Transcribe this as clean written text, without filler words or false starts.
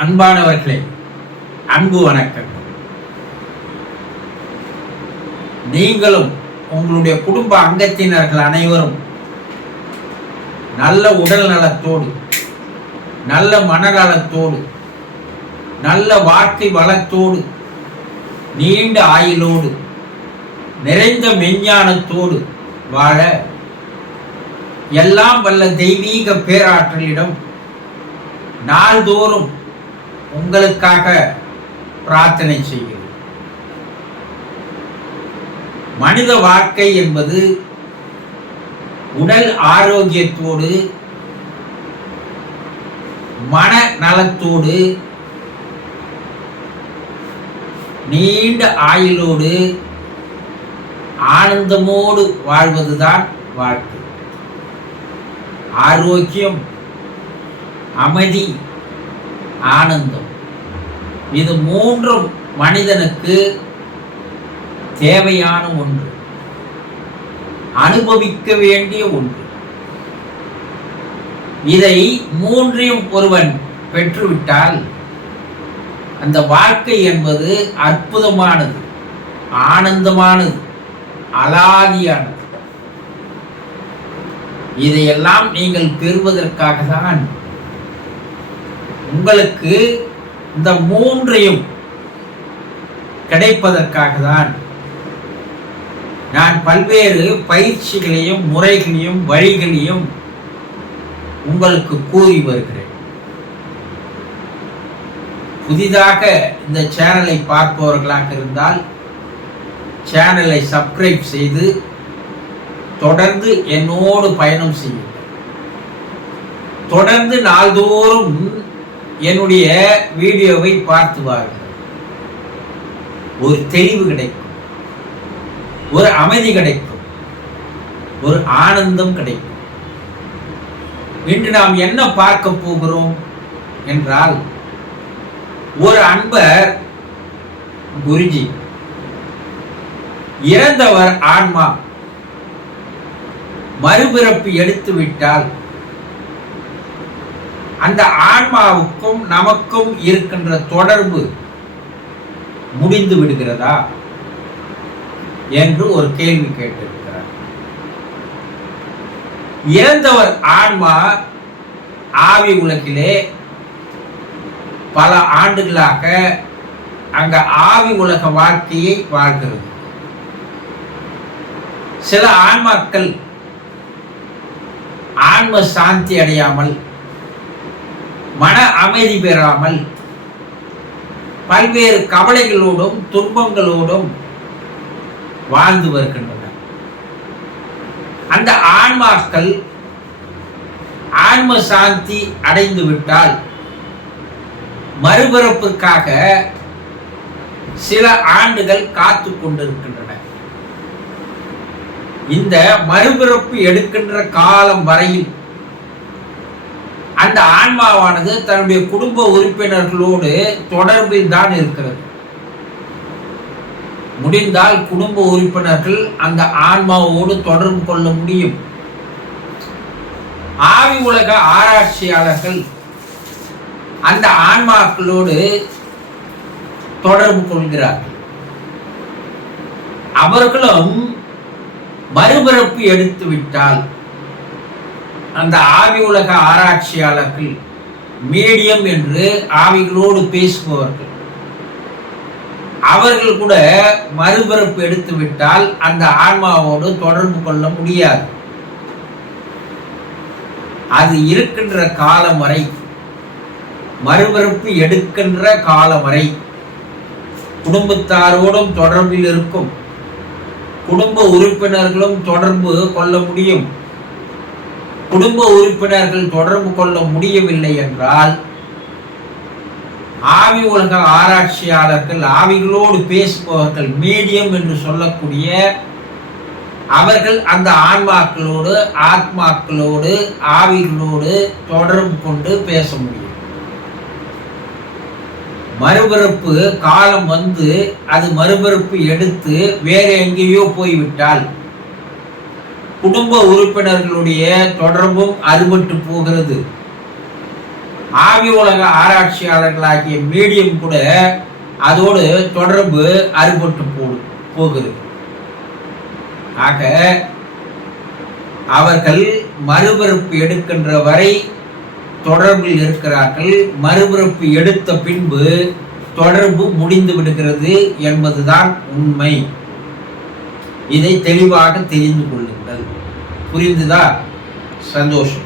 அன்பானவர்களே, அன்பு வணக்கம். நீங்களும் உங்களுடைய குடும்ப அங்கத்தினர்கள் அனைவரும் நல்ல உடல் நலத்தோடு, நல்ல மனநலத்தோடு, நல்ல வாழ்க்கை வளத்தோடு, நீண்ட ஆயுளோடு, நிறைந்த மெஞ்ஞானத்தோடு வாழ எல்லாம் வல்ல தெய்வீக பேராற்றலிடம் நாள்தோறும் உங்களுக்காக பிரார்த்தனை செய்கிறேன். மனித வாழ்க்கை என்பது உடல் ஆரோக்கியத்தோடு, மன நலத்தோடு, நீண்ட ஆயுளோடு, ஆனந்தமோடு வாழ்வதுதான் வாழ்க்கை. ஆரோக்கியம், அமைதி, ஆனந்தம், இது மூன்றும் மனிதனுக்கு தேவையான ஒன்று, அனுபவிக்க வேண்டிய ஒன்று. இதை மூன்றையும் ஒருவன் பெற்றுவிட்டால் அந்த வாழ்க்கை என்பது அற்புதமானது, ஆனந்தமானது, அலாதியானது. இதையெல்லாம் நீங்கள் பெறுவதற்காக தான் உங்களுக்கு இந்த மூன்றையும் கிடைப்பதற்காக தான் நான் பல்வேறு பயிற்சிகளையும் முறைகளையும் வழிகளையும் உங்களுக்கு கூறி வருகிறேன். புதிதாக இந்த சேனலை பார்ப்பவர்களாக இருந்தால் சேனலை சப்ஸ்கிரைப் செய்து தொடர்ந்து என்னோடு பயணம் செய்யுங்கள். தொடர்ந்து நாள்தோறும் என்னுடைய வீடியோவை பார்த்து வாருங்கள். ஒரு தெளிவு கிடைக்கும், ஒரு அமைதி கிடைக்கும், ஒரு ஆனந்தம் கிடைக்கும். இன்று நாம் என்ன பார்க்க போகிறோம் என்றால், ஒரு அன்பர் குருஜி, இறந்தவர் ஆன்மா மறுபிறப்பு எடுத்து விட்டால் அந்த ஆன்மாவுக்கும் நமக்கும் இருக்கின்ற தொடர்பு முடிந்து விடுகிறதா என்று ஒரு கேள்வி கேட்டிருக்கிறார். இறந்தவர் ஆன்மா ஆவி உலகிலே பல ஆண்டுகளாக அங்க ஆவி உலக வாழ்க்கையை வாழ்கிறது. சில ஆன்மாக்கள் ஆன்ம சாந்தி அடையாமல், மன அமைதி பெறாமல், பல்வேறு கவலைகளோடும் துன்பங்களோடும் வாழ்ந்து வருகின்றன. அந்த ஆன்மாக்கள் ஆன்ம சாந்தி அடைந்து விட்டால் மறுபிறப்பிற்காக சில ஆண்டுகள் காத்து கொண்டிருக்கின்றன. இந்த மறுபிறப்பு எடுக்கின்ற காலம் வரையில் அந்த ஆன்மாவானது தன்னுடைய குடும்ப உறுப்பினர்களோடு தொடர்பில் தான் இருக்கிறது. முடிந்தால் குடும்ப உறுப்பினர்கள் அந்த ஆன்மாவோடு தொடர்பு கொள்ள முடியும். ஆவி உலக ஆராய்ச்சியாளர்கள் அந்த ஆன்மாக்களோடு தொடர்பு கொள்கிறார்கள். அவர்களும் மறுபிறப்பு எடுத்து விட்டால் அந்த ஆவி உலக ஆராய்ச்சியாளர்கள், மீடியம் என்று ஆவிகளோடு பேசுபவர்கள், அவர்கள் கூட மறுபிறப்பு எடுத்து விட்டால் அந்த ஆன்மாவோடு தொடர்பு கொள்ள முடியாது. அது இருக்கின்ற காலம் வரை, மறுபிறப்பு எடுக்கின்ற காலம் வரை குடும்பத்தாரோடும் தொடர்பில் இருக்கும், குடும்ப உறுப்பினர்களும் தொடர்பு கொள்ள முடியும். குடும்ப உறுப்பினர்கள் தொடர்பு கொள்ள முடியவில்லை என்றால் ஆவி உலக ஆராய்ச்சியாளர்கள், ஆவிகளோடு பேசுபவர்கள், மீடியம் என்று சொல்லக்கூடிய அவர்கள் அந்த ஆன்மாக்களோடு, ஆத்மாக்களோடு, ஆவிகளோடு தொடர்பு கொண்டு பேச முடியும். மறுபிறப்பு காலம் வந்து அது மறுபிறப்பு எடுத்து வேற எங்கேயோ போய்விட்டால் குடும்ப உறுப்பினர்களுடைய தொடர்பும் அறுபட்டு போகிறது. ஆவி உலக ஆராய்ச்சியாளர்களாகிய மீடியம் கூட அதோடு தொடர்பு அறுபட்டு போகிறது. ஆக அவர்கள் மறுபிறப்பு எடுக்கின்ற வரை தொடர்பில் இருக்கிறார்கள். மறுபிறப்பு எடுத்த பின்பு தொடர்பு முடிந்து விடுகிறது என்பதுதான் உண்மை. இதை தெளிவாக தெரிந்து கொள்ளுங்கள். புரிந்துதா? சந்தோஷம்.